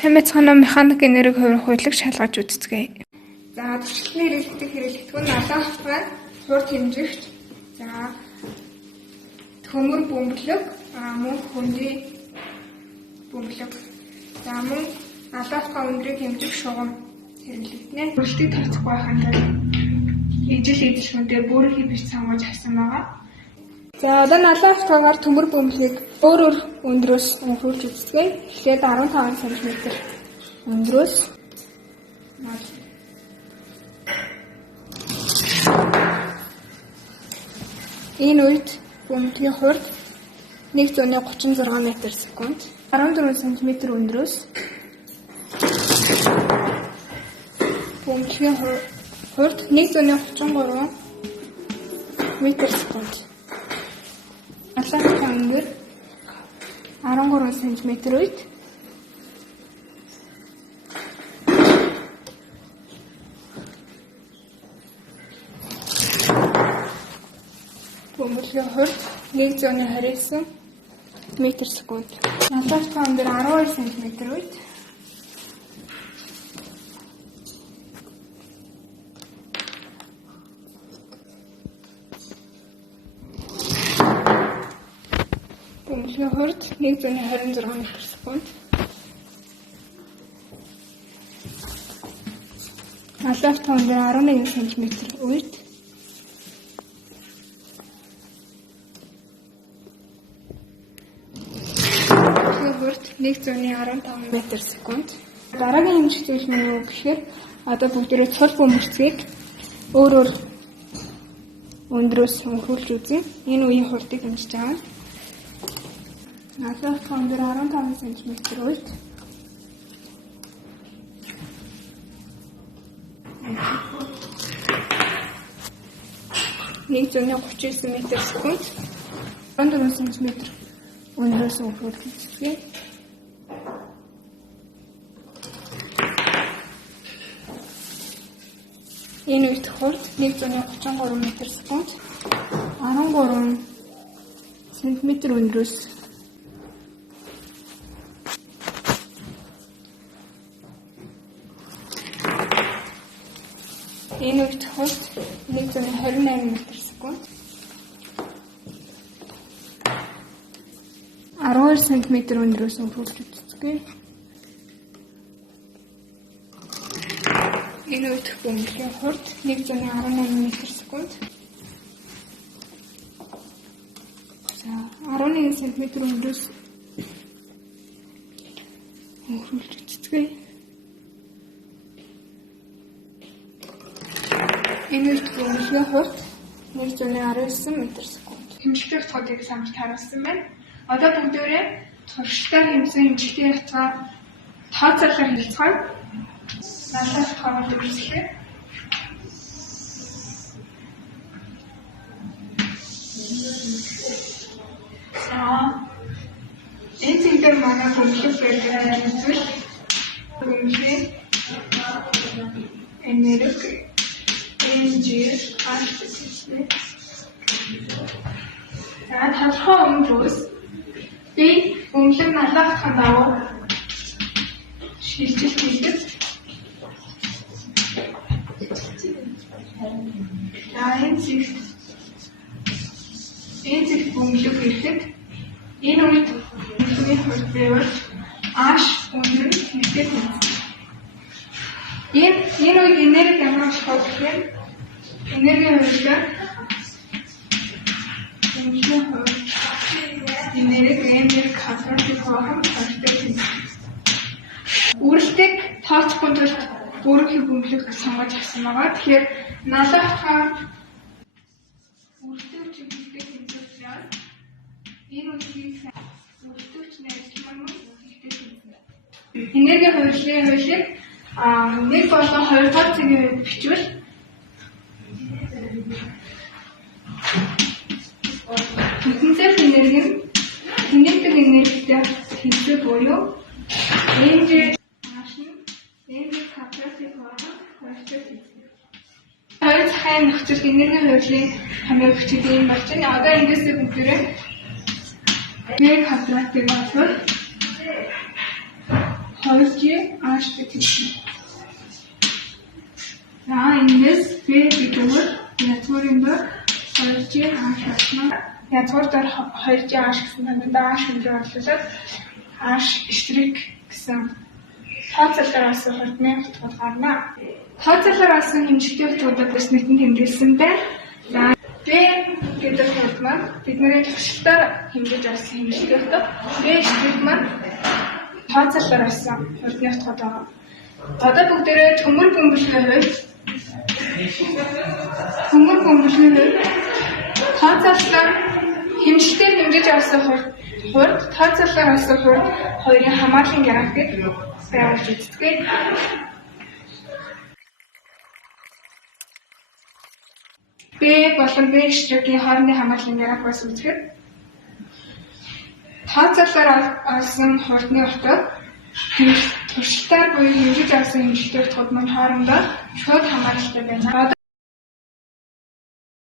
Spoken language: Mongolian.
Сайн мэцхан механик энерги хуулийг шалгаж үзцгээе. За туршлагын хэрэглэлтийг хэрэглэдэг нь алаан хавтгай, хурд хэмжигч, за төмөр бөмбөлөг, мөн хөндий бөмбөлөг, за мөн алаан хавтгай өндрийг хэмжих шугам хэрэглэгдэнэ. Бүрэлдэхүүн тооцох байхад ижил эзэлшүүндээ бүрийн бич сонгож авсан байгаа. За одоо алаан хавтгайгаар төмөр бөмбөлийг өөр өндрөөс өнхрүүлж үзцгээе. Эхлээд 15 см өндрөөс энэ үед бөмбөлийн хурд 136 м/сек, 14 см өндрөөс бөмбөлийн хурд 133 м/сек. Алаан хавтгай өндөр 13 см үед бөмбөлийн хурд 129 м/сек. Алаан хавтгай өндөр 12 см үед бөмбөлийн хурд 126 м/сек. Алаан хавтгай өндөр 11 см үед хурд 115 м/сек. Дараагийн хэмжих зүйл нь юу гэхээр одоо бүгдээрээ цул бөмбөрцгийг өөр өндрөөс өнхрүүлж үзье. Энэ үеийн хурдыг хэмжиж байгаа. Алаан хавтгай өндөр 15 см үед нэг 139 м/сек, 14 см өндрөөс өнхрүүлж үзье. Энэ үед хурд 133 м/сек, 13 см өндрөөс энэ үед хурд 128 м/сек, 12 см өндрөөс өнхрүүлж үзье. Энэ үед бөмбөлийн хурд 118 м/сек. За 11 см өндрөөс өнхрүүлж үзье. Энэ үед бөмбөлийн хурд 119 м/сек. Хэмжлэх хятадыг самбарт харуулсан байна. Одоо бүгдээрээ туршлагаар хэмжсэн хэмжлэгийн хятад тооцоолоор хэлцгээе. Алаан хавтгай үргэлжлэхээр энэ зэндэр манай бөмбөлөг байдаг зүйл бөмбөлийн энерги тодорхой өндрөөс би бөмбөлөг алаан хавтгай дагуу шилжилт хийдэг. Энэ зэгт бөмбөлөг ирлэг. Энэ үед бөмбөлийн хурд бэвэрч ааш өндөр нэгтэй байна. Энэ үед энерги ямар болох вэ? Энерги хөрөлтөөр бөмбөлийн хурд энерги хавтгай хөрөлтөөр үрэлтийг тооцохгүй тул бүрэн бөмбөлөг сонгож авсан байгаа. Тэгэхээр алаан хавтгай үрэлтийг чиглэлтэй хэмжүүлж энэ үеийг үрэлтөвч найзлах юм уу? Энерги хөрөлтийн хуулийг 1 болон 2 дахь цагийн үед бичвэл бүтэнцэл энерги нь кинетик энергитэй хэлбэр буюу энерги капацитет хоёр цахим нөхцөлд энерги хуулийн хамаар хүчтэй юм болж байна. Одоо эндээсээ бүгдээрээ нэг квадратыг олвол 2G H гэх юм. За эндээс B гэдэг язгуурын дор 2G H болно. Язгуур дор 2G H гэсэн тандаа H хэмжээ болуулаад H эсрэг гэсэн тооцоололоор олсон хурдны утгууд гарна. Тооцоололоор олсон хэмжээтэй утгуудад бас нийтэн тэмдэглэсэн байна. За B гэдэг хурд маань бидний туршилтаар хэмжиж олсон хэмжээтэй утга. B эсрэг маань тооцоололоор олсон хурдны утгууд байгаа. Одоо бүгдээрээ төмөр бөмбөлгийн хувьд тооцоололоор хэмжээтэй хэмжиж олсон хурд тооцоололоор олсон хурд хоёрын хамаарлын график байгуулж үздэг. B болон B эсрэгийн хоорондын хамаарлын графикаас үзэхэд тооцоололоор олсон хурдны утга туршилтаар буюу хэмжиж олсон хэмжээтэй утгууд маань хоорондоо шууд хамааралтай байна.